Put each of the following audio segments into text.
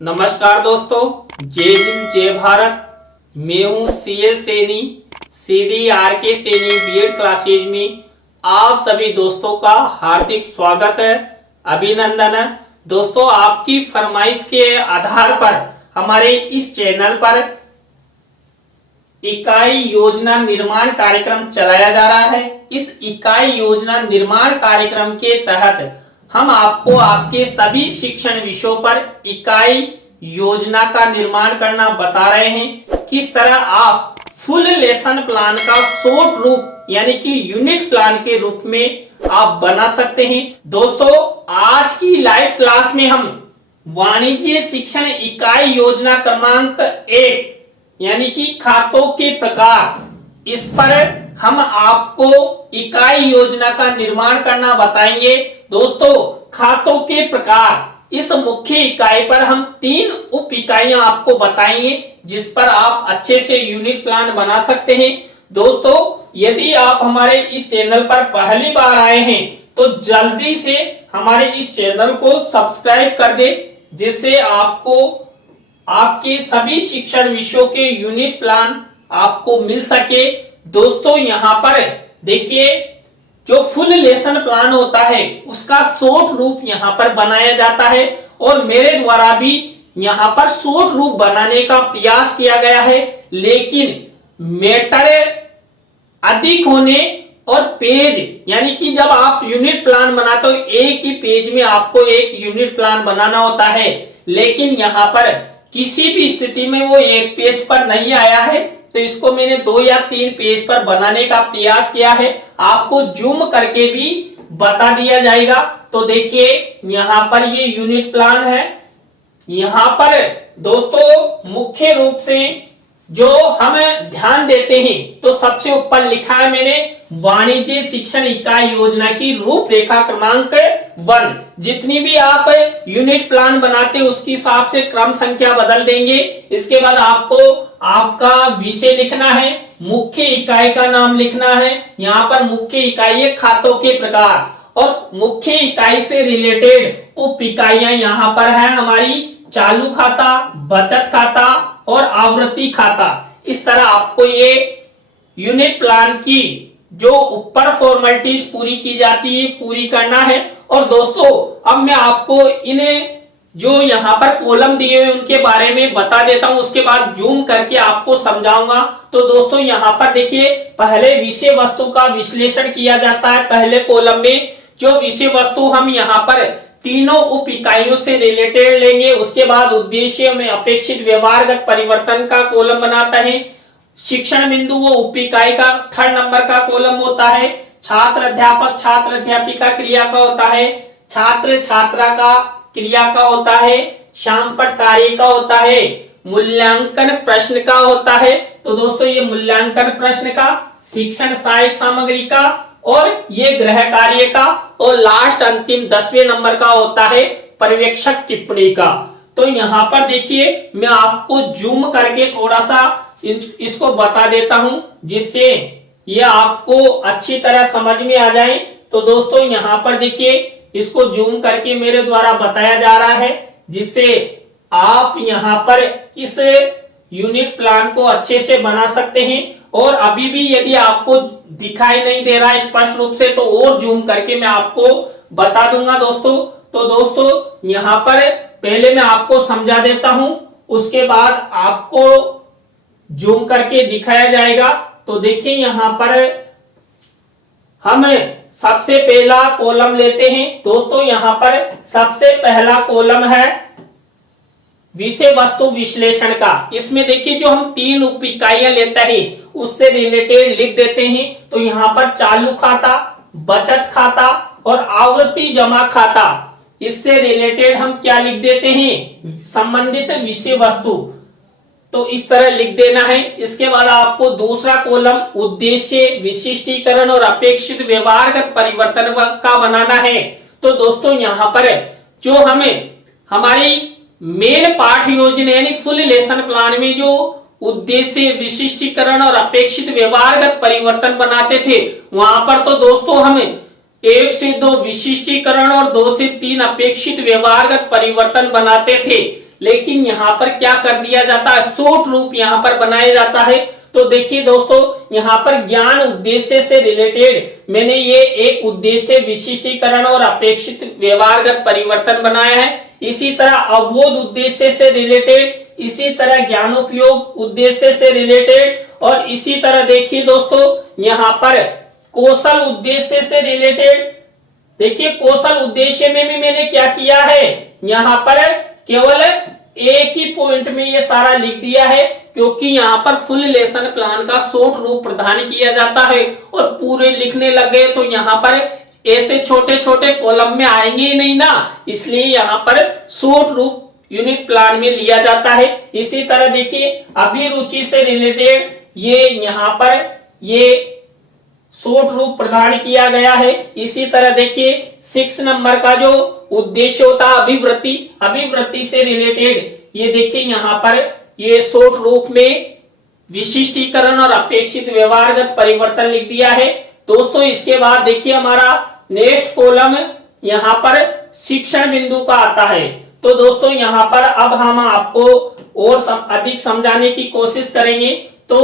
नमस्कार दोस्तों, जय हिंद जय भारत। मैं हूं CL Saini, CDRK Saini BEd classes में आप सभी दोस्तों का हार्दिक स्वागत है, अभिनंदन है। दोस्तों, आपकी फरमाइश के आधार पर हमारे इस चैनल पर इकाई योजना निर्माण कार्यक्रम चलाया जा रहा है। इस इकाई योजना निर्माण कार्यक्रम के तहत हम आपको आपके सभी शिक्षण विषयों पर इकाई योजना का निर्माण करना बता रहे हैं। किस तरह आप फुल लेसन प्लान का शॉर्ट रूप यानी कि यूनिट प्लान के रूप में आप बना सकते हैं। दोस्तों, आज की लाइव क्लास में हम वाणिज्य शिक्षण इकाई योजना क्रमांक 1 यानी कि खातों के प्रकार, इस पर हम आपको इकाई योजना का निर्माण करना बताएंगे। दोस्तों, खातों के प्रकार, इस मुख्य इकाई पर हम 3 उप इकाइयां आपको बताएंगे जिस पर आप अच्छे से यूनिट प्लान बना सकते हैं। दोस्तों, यदि आप हमारे इस चैनल पर पहली बार आए हैं तो जल्दी से हमारे इस चैनल को सब्सक्राइब कर दे, जिससे आपको आपके सभी शिक्षण विषयों के यूनिट प्लान आपको मिल सके। दोस्तों, यहाँ पर देखिए, जो फुल लेसन प्लान होता है उसका शॉर्ट रूप यहाँ पर बनाया जाता है और मेरे द्वारा भी यहाँ पर शॉर्ट रूप बनाने का प्रयास किया गया है, लेकिन मैटर अधिक होने और पेज यानी कि जब आप यूनिट प्लान बनाते हो एक ही पेज में आपको एक यूनिट प्लान बनाना होता है, लेकिन यहाँ पर किसी भी स्थिति में वो एक पेज पर नहीं आया है, तो इसको मैंने 2 या 3 पेज पर बनाने का प्रयास किया है। आपको जूम करके भी बता दिया जाएगा। तो देखिए, यहाँ पर ये यूनिट प्लान है। यहाँ पर दोस्तों मुख्य रूप से जो हम ध्यान देते हैं तो सबसे ऊपर लिखा है मैंने वाणिज्य शिक्षण इकाई योजना की रूपरेखा क्रमांक 1। जितनी भी आप यूनिट प्लान बनाते हैं उसके हिसाब से क्रम संख्या बदल देंगे। इसके बाद आपको आपका विषय लिखना है, मुख्य इकाई का नाम लिखना है। यहाँ पर मुख्य इकाई है खातों के प्रकार, और मुख्य इकाई से रिलेटेड उप इकाइयां यहाँ पर है हमारी चालू खाता, बचत खाता और आवृत्ति खाता। इस तरह आपको ये यूनिट प्लान की जो ऊपर फॉर्मेलिटीज पूरी की जाती है पूरी करना है। और दोस्तों, अब मैं आपको इन जो यहाँ पर कॉलम दिए हुए उनके बारे में बता देता हूं, उसके बाद जूम करके आपको समझाऊंगा। तो दोस्तों, यहाँ पर देखिए, पहले विषय वस्तु का विश्लेषण किया जाता है। पहले कॉलम में जो विषय वस्तु हम यहाँ पर तीनों उप इकाइयों से रिलेटेड लेंगे। उसके बाद उद्देश्य में अपेक्षित व्यवहारगत परिवर्तन का कॉलम बनाता है। शिक्षण बिंदु वो उप इकाई का 3rd नंबर का कॉलम होता है। छात्र अध्यापक छात्र अध्यापिका क्रिया का होता है। छात्र छात्रा का क्रिया का होता है। शामपट कार्य का होता है। मूल्यांकन प्रश्न का होता है। तो दोस्तों, ये मूल्यांकन प्रश्न का, शिक्षण सहायक सामग्री का और ये गृह कार्य का, और लास्ट अंतिम 10वें नंबर का होता है पर्यवेक्षक टिप्पणी का। तो यहाँ पर देखिए, मैं आपको जूम करके थोड़ा सा इसको बता देता हूं जिससे ये आपको अच्छी तरह समझ में आ जाए। तो दोस्तों, यहाँ पर देखिए, इसको जूम करके मेरे द्वारा बताया जा रहा है जिससे आप यहाँ पर इस यूनिट प्लान को अच्छे से बना सकते हैं। और अभी भी यदि आपको दिखाई नहीं दे रहा है स्पष्ट रूप से तो और जूम करके मैं आपको बता दूंगा दोस्तों। तो दोस्तों, यहाँ पर पहले मैं आपको समझा देता हूं, उसके बाद आपको जूम करके दिखाया जाएगा। तो देखिए, यहाँ पर हम सबसे पहला कॉलम लेते हैं। दोस्तों, यहाँ पर सबसे पहला कॉलम है विषय वस्तु विश्लेषण का। इसमें देखिए, जो हम 3 उप इकाइयां लेते हैं उससे रिलेटेड लिख देते हैं। तो यहाँ पर चालू खाता, बचत खाता और आवृत्ति जमा खाता, इससे रिलेटेड हम क्या लिख देते हैं, संबंधित विषय वस्तु। तो इस तरह लिख देना है। इसके बाद आपको दूसरा कॉलम उद्देश्य, विशिष्टीकरण और अपेक्षित व्यवहारगत परिवर्तन का बनाना है। तो दोस्तों, यहाँ पर जो हमें हमारी मेन पाठ योजना यानी फुल लेसन प्लान में जो उद्देश्य, विशिष्टीकरण और अपेक्षित व्यवहारगत परिवर्तन बनाते थे, वहां पर तो दोस्तों हम 1 से 2 विशिष्टीकरण और 2 से 3 अपेक्षित व्यवहारगत परिवर्तन बनाते थे। लेकिन यहाँ पर क्या कर दिया जाता है, शॉर्ट रूप यहाँ पर बनाया जाता है। तो देखिए दोस्तों, यहाँ पर ज्ञान उद्देश्य से रिलेटेड मैंने ये एक उद्देश्य विशिष्टीकरण और अपेक्षित व्यवहारगत परिवर्तन बनाया है। इसी तरह अवबोध उद्देश्य से रिलेटेड, इसी तरह ज्ञानोपयोग उद्देश्य से रिलेटेड, और इसी तरह देखिए दोस्तों यहाँ पर कौशल उद्देश्य से रिलेटेड। देखिए कौशल उद्देश्य में भी मैंने क्या किया है, यहाँ पर केवल एक ही पॉइंट में ये सारा लिख दिया है, क्योंकि यहाँ पर फुल लेसन प्लान का शॉर्ट रूप प्रदान किया जाता है। और पूरे लिखने लग गए तो यहाँ पर ऐसे छोटे छोटे कॉलम में आएंगे ही नहीं ना, इसलिए यहाँ पर शॉर्ट रूप यूनिट प्लान में लिया जाता है। इसी तरह देखिए अभिरुचि से रिलेटेड ये यहाँ पर ये शॉर्ट रूप प्रदान किया गया है। इसी तरह देखिए 6 नंबर का जो उद्देश्य होता है अभिवृत्ति, अभिवृत्ति से रिलेटेड ये देखिए यहाँ पर ये शॉर्ट रूप में विशिष्टीकरण और अपेक्षित व्यवहारगत परिवर्तन लिख दिया है। दोस्तों इसके बाद देखिए हमारा नेक्स्ट कॉलम यहाँ पर शिक्षण बिंदु का आता है। तो दोस्तों यहाँ पर अब हम आपको और अधिक समझाने की कोशिश करेंगे। तो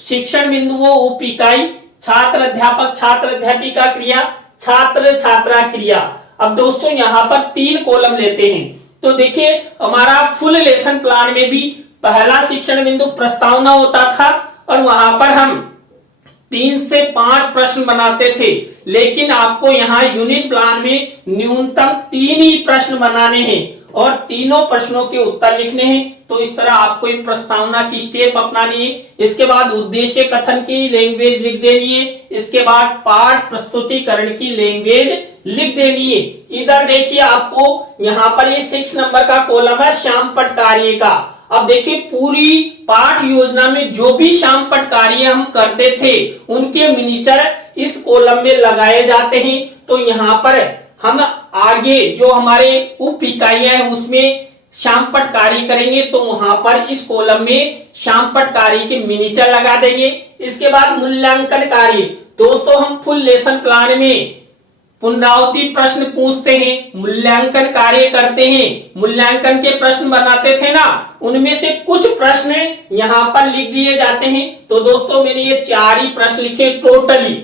शिक्षण बिंदुओं उप इकाई छात्र अध्यापक छात्र अध्यापिका क्रिया छात्र छात्रा क्रिया। अब दोस्तों यहाँ पर 3 कॉलम लेते हैं। तो देखिए हमारा फुल लेसन प्लान में भी पहला शिक्षण बिंदु प्रस्तावना होता था और वहां पर हम 3 से 5 प्रश्न बनाते थे, लेकिन आपको यहाँ यूनिट प्लान में न्यूनतम 3 ही प्रश्न बनाने हैं और तीनों प्रश्नों के उत्तर लिखने हैं। तो इस तरह आपको एक प्रस्तावना की स्टेप अपनानी है। इसके बाद उद्देश्य कथन की लैंग्वेज लिख देनी है। इसके बाद पाठ प्रस्तुतिकरण की लैंग्वेज लिख देनी है। इधर देखिए आपको यहाँ पर ये 6 नंबर का कॉलम है श्यामपट्ट कार्य का। अब देखिए पूरी पाठ योजना में जो भी श्यामपट्ट कार्य हम करते थे उनके मिनिएचर इस कॉलम में लगाए जाते हैं। तो यहाँ पर हम आगे जो हमारे उप इकाइयां हैं उसमें श्यामपट्ट कार्य करेंगे, तो वहां पर इस कॉलम में श्यामपट्ट कार्य के मिनिएचर लगा देंगे। इसके बाद मूल्यांकन कार्य, दोस्तों हम फुल लेसन प्लान में पुनरावृत्ति प्रश्न पूछते हैं, मूल्यांकन कार्य करते हैं, मूल्यांकन के प्रश्न बनाते थे ना, उनमें से कुछ प्रश्न यहाँ पर लिख दिए जाते हैं। तो दोस्तों मैंने ये 4 ही प्रश्न लिखे टोटली,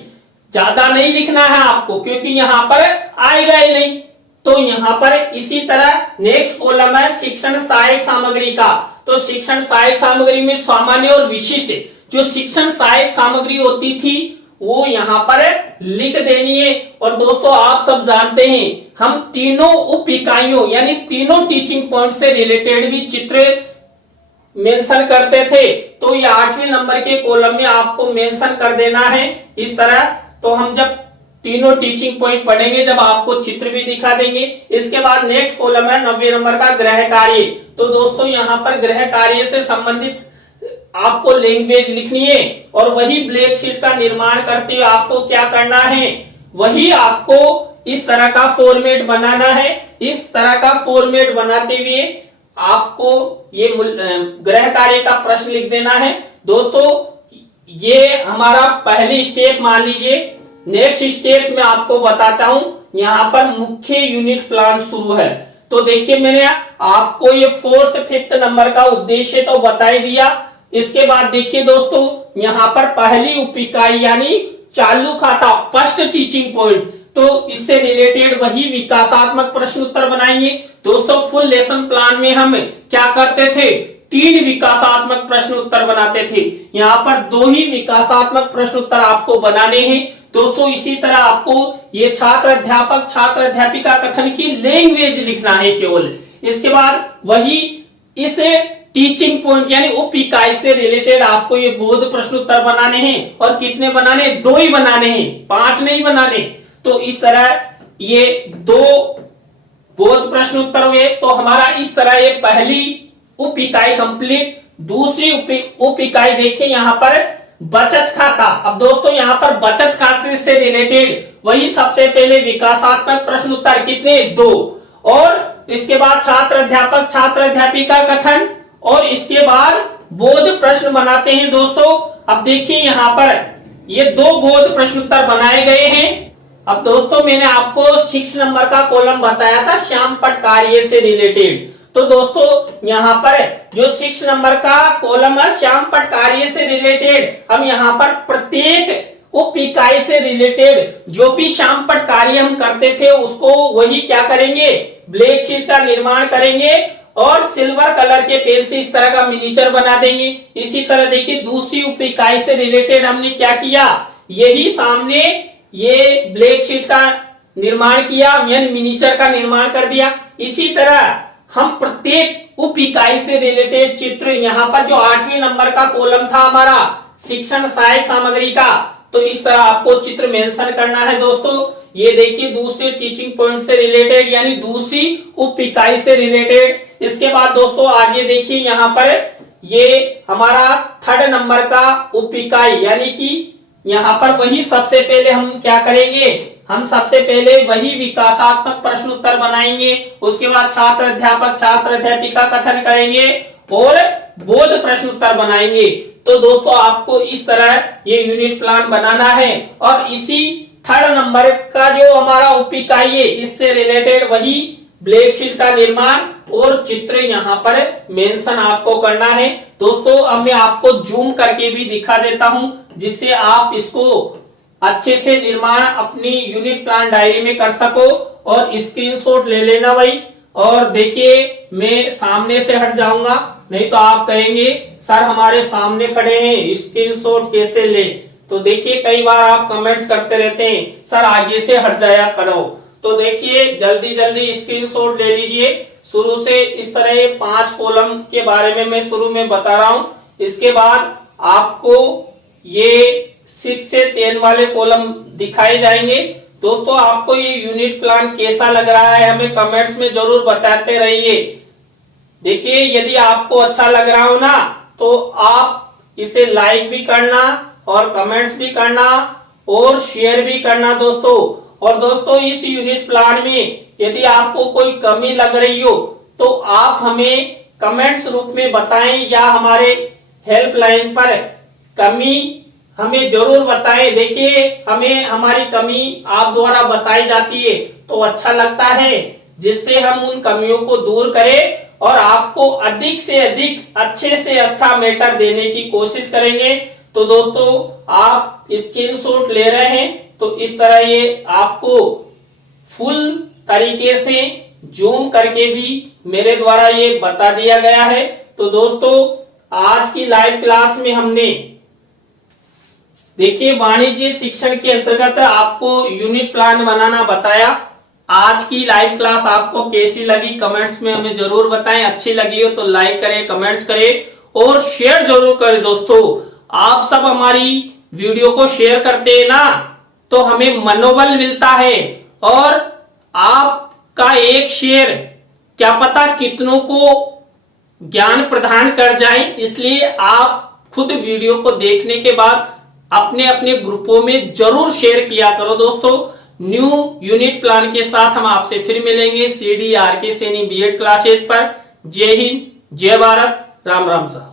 ज्यादा नहीं लिखना है आपको क्योंकि यहाँ पर आएगा ही नहीं। तो यहाँ पर इसी तरह नेक्स्ट कॉलम है शिक्षण सहायक सामग्री का। तो शिक्षण सहायक सामग्री में सामान्य और विशिष्ट जो शिक्षण सहायक सामग्री होती थी वो यहाँ पर लिख देनी है। और दोस्तों आप सब जानते हैं हम तीनों उप इकाइयों यानी तीनों टीचिंग पॉइंट से रिलेटेड भी चित्र मेंशन करते थे। तो ये 8वें नंबर के कॉलम में आपको मेंशन कर देना है इस तरह। तो हम जब तीनों टीचिंग पॉइंट पढ़ेंगे जब आपको चित्र भी दिखा देंगे। इसके बाद नेक्स्ट कॉलम है 90 नंबर का गृह कार्य। तो दोस्तों यहाँ पर गृह कार्य से संबंधित आपको लैंग्वेज लिखनी है और वही ब्लैक शीट का निर्माण करते हुए आपको क्या करना है, वही आपको इस तरह का फॉर्मेट बनाना है। इस तरह का फॉर्मेट बनाते हुए आपको ये गृह कार्य का प्रश्न लिख देना है। दोस्तों ये हमारा पहली स्टेप मान लीजिए। नेक्स्ट स्टेप में आपको बताता हूं, यहाँ पर मुख्य यूनिट प्लान शुरू है। तो देखिए मैंने आपको ये 4th 5th नंबर का उद्देश्य तो बता ही दिया। इसके बाद देखिए दोस्तों यहाँ पर पहली उप इकाई यानी चालू खाता फर्स्ट टीचिंग पॉइंट, तो इससे रिलेटेड वही विकासात्मक प्रश्न उत्तर बनाएंगे। दोस्तों फुल लेसन प्लान में हम क्या करते थे, 3 विकासात्मक प्रश्न उत्तर बनाते थे, यहाँ पर 2 ही विकासात्मक प्रश्न उत्तर आपको बनाने हैं। दोस्तों इसी तरह आपको ये छात्र अध्यापक छात्र अध्यापिका कथन की लैंग्वेज लिखना है केवल। इसके बाद वही इस टीचिंग पॉइंट यानी उप इकाई से रिलेटेड आपको ये बोध प्रश्न उत्तर बनाने हैं। और कितने बनाने, 2 ही बनाने हैं, 5 नहीं बनाने। तो इस तरह ये 2 बोध प्रश्न उत्तर हुए। तो हमारा इस तरह ये पहली उप इकाई कंप्लीट। दूसरी उप इकाई देखिए यहाँ पर बचत खाता। अब दोस्तों यहाँ पर बचत खाते से रिलेटेड वही सबसे पहले विकासात्मक प्रश्न उत्तर कितने, 2। और इसके बाद छात्र अध्यापक छात्र अध्यापिका कथन और इसके बाद बोध प्रश्न बनाते हैं। दोस्तों अब देखिए यहाँ पर ये 2 बोध प्रश्न उत्तर बनाए गए हैं। अब दोस्तों मैंने आपको 6 नंबर का कॉलम बताया था श्यामपट्ट कार्य से रिलेटेड। तो दोस्तों यहाँ पर जो 6 नंबर का कॉलम है श्यामपट्ट कार्य से रिलेटेड, हम यहाँ पर प्रत्येक उप इकाई से रिलेटेड जो भी श्यामपट्ट कार्य हम करते थे उसको वही क्या करेंगे, ब्लैक शीट का निर्माण करेंगे और सिल्वर कलर के पेन से इस तरह का मिनिएचर बना देंगे। इसी तरह देखिए दूसरी उप इकाई से रिलेटेड हमने क्या किया, यही सामने ये ब्लैक शीट का निर्माण किया, यानी मिनिएचर का निर्माण कर दिया। इसी तरह हम प्रत्येक उप इकाई से रिलेटेड चित्र, यहाँ पर जो 8वें नंबर का कॉलम था हमारा शिक्षण सहायक सामग्री का, तो इस तरह आपको चित्र मेंशन करना है दोस्तों। ये देखिए दूसरे टीचिंग पॉइंट से रिलेटेड यानी दूसरी उप इकाई से रिलेटेड। इसके बाद दोस्तों आगे देखिए यहाँ पर ये हमारा 3rd नंबर का उप इकाई, यानी कि यहाँ पर वही सबसे पहले हम क्या करेंगे, हम सबसे पहले वही विकासात्मक प्रश्न उत्तर बनाएंगे। उसके बाद छात्र अध्यापक छात्र अध्यापिका कथन करेंगे और बोध प्रश्न उत्तर बनाएंगे। तो दोस्तों आपको इस तरह ये यूनिट प्लान बनाना है और इसी 3rd नंबर का जो हमारा उप इकाई है इससे रिलेटेड वही ब्लैक शीट का निर्माण और चित्र यहाँ पर मेंशन आपको करना है। दोस्तों अब मैं आपको जूम करके भी दिखा देता हूं जिससे आप इसको अच्छे से निर्माण अपनी यूनिट प्लान डायरी में कर सको और स्क्रीनशॉट ले लेना भाई। और देखिए मैं सामने से हट जाऊंगा, नहीं तो आप कहेंगे सर हमारे सामने खड़े हैं स्क्रीनशॉट कैसे ले। तो देखिए कई बार आप कमेंट्स करते रहते हैं सर आगे से हट जाया करो। तो देखिए जल्दी जल्दी स्क्रीनशॉट ले लीजिए। शुरू से इस तरह 5 कॉलम के बारे में मैं शुरू में बता रहा हूं। इसके बाद आपको ये 6 से 10 वाले कॉलम दिखाए जाएंगे। दोस्तों आपको ये यूनिट प्लान कैसा लग रहा है हमें कमेंट्स में जरूर बताते रहिए। देखिए यदि आपको अच्छा लग रहा हो ना तो आप इसे लाइक भी करना और कमेंट्स भी करना और शेयर भी करना दोस्तों। और दोस्तों इस यूनिट प्लान में यदि आपको कोई कमी लग रही हो तो आप हमें कमेंट्स रूप में बताएं या हमारे हेल्पलाइन पर कमी हमें जरूर बताएं। देखिए हमें हमारी कमी आप द्वारा बताई जाती है तो अच्छा लगता है, जिससे हम उन कमियों को दूर करें और आपको अधिक से अधिक अच्छे से अच्छा मैटर देने की कोशिश करेंगे। तो दोस्तों आप स्क्रीनशॉट ले रहे हैं तो इस तरह ये आपको फुल तरीके से जूम करके भी मेरे द्वारा ये बता दिया गया है। तो दोस्तों आज की लाइव क्लास में हमने देखिए वाणिज्य शिक्षण के अंतर्गत आपको यूनिट प्लान बनाना बताया। आज की लाइव क्लास आपको कैसी लगी कमेंट्स में हमें जरूर बताएं। अच्छी लगी हो तो लाइक करें, कमेंट्स करें और शेयर जरूर करें। दोस्तों आप सब हमारी वीडियो को शेयर करते हैं ना तो हमें मनोबल मिलता है और आपका एक शेयर क्या पता कितनों को ज्ञान प्रदान कर जाए। इसलिए आप खुद वीडियो को देखने के बाद अपने अपने ग्रुपों में जरूर शेयर किया करो। दोस्तों न्यू यूनिट प्लान के साथ हम आपसे फिर मिलेंगे CDRK सैनी BEd क्लासेज पर। जय हिंद, जय भारत, राम राम साहब।